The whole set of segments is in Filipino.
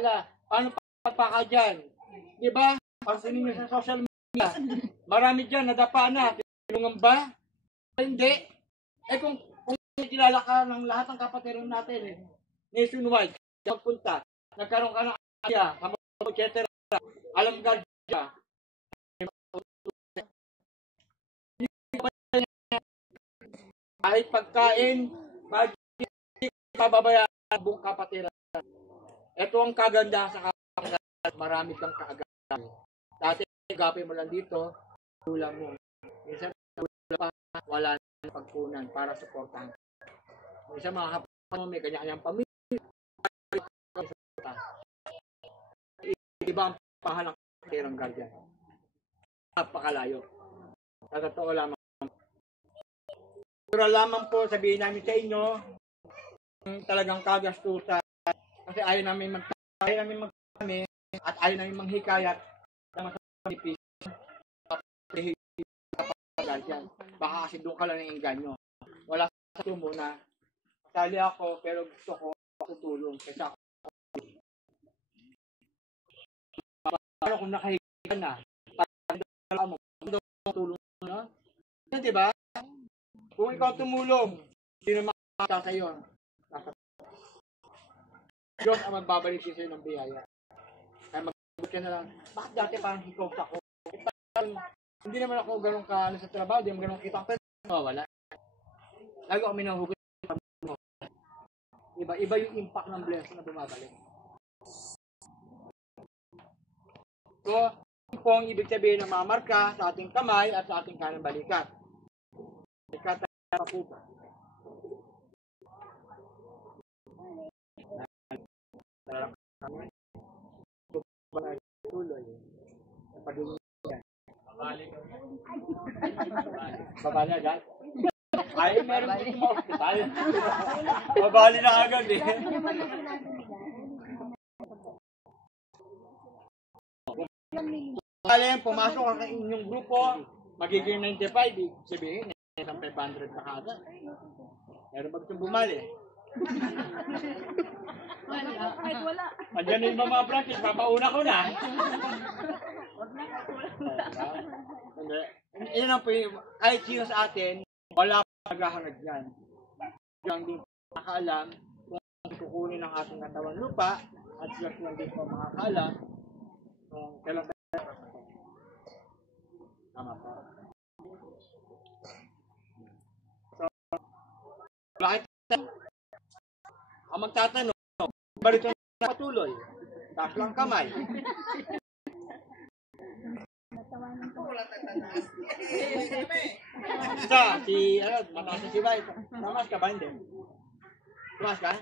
nakikilala. Paano pagpaka dyan? Di ba? Pansinin nyo sa social media. Marami dyan, nadapa na. Tinulungan ba? Hindi. Kung kilala ka ng lahat ng kapatiran natin, nationwide, magpunta, nagkaroon ka ng idea, etc. Alam ka dyan. Kahit pagkain, pababayaan ang buong kapatiran. Ito ang kaganda sa kapatiran, marami kang kaagapin. Dati, agapin mo lang dito, kulang mo. Minsan, wala na pagkunan para suportahan. Minsan, mga kapatiran mo, may kanya-kanyang pamilya. Iba ang pahalang katirang guardian. Napakalayo. Sa totoo lamang. Pero lamang po, sabihin namin sa inyo, talagang kagastusan. Kasi ayaw namin magkami at ayaw namin manghikayat ng masapipis. Baka kasi doon ka lang ng inganyo. Wala sa ito muna. Kasali ako, pero gusto ko tutulong. Kasi ako. Paano kung nakahiga na? Paano mo tulong na? Yan, diba? Kung ikaw tumulong, sino makakita sa iyo? Diyos ang magbabalik sa iyo ng biyaya. Kaya mag-ibig ka na lang, bakit dati parang hikaw ako? Hindi naman ako ganun ka sa trabaho, hindi naman ganun kita. Pero wala. Lagi ako minahugot. Iba yung impact ng blessing na bumabalik. So, ito po ang ibig sabihin ng mga marka sa ating kamay at sa ating kanang balikat. Balikat na po ba? Babali agad? Ay, meron din sa hospital. Babali na agad eh. Kung pumasok ka sa inyong grupo, magiging 95, sabihin, isang 500 na kagad. Meron ba itong bumali? Wala. Andiyan yung mga branches, papauna ko na. Yan ang po yung, kahit sino sa atin, wala pa naghahangad yan. Diyan din makakaalam kung kukunin ang ating katawan lupa, at Diyos lang din po makakaalam kung kailan tayo. Tama po. So, bakit ang magtatanong, balik ka na patuloy. Taas lang kamay. Isa, mataas na si Bay. Tamas ka ba? Hindi. Tamas ka?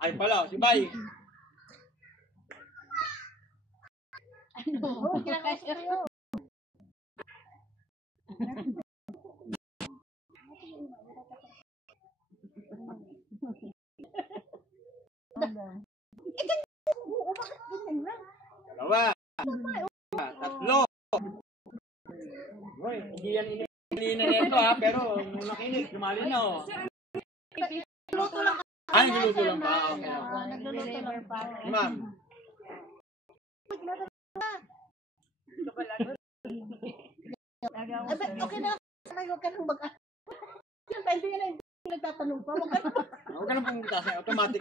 Ay pala, si Bay. Ano? Kinakasya kayo. Dalawa. Tatlo. Hoy, hindi yan inilina nito ha, pero nung nakinig, lumali na oh. Nagluluto lang. Ay, nagluluto lang ba? Okay. Nagluluto lang pa. Ma'am. Okay na. Huwag ka nang mag- Hindi nagtatanong pa. Huwag ka nang pumunta sa automatic.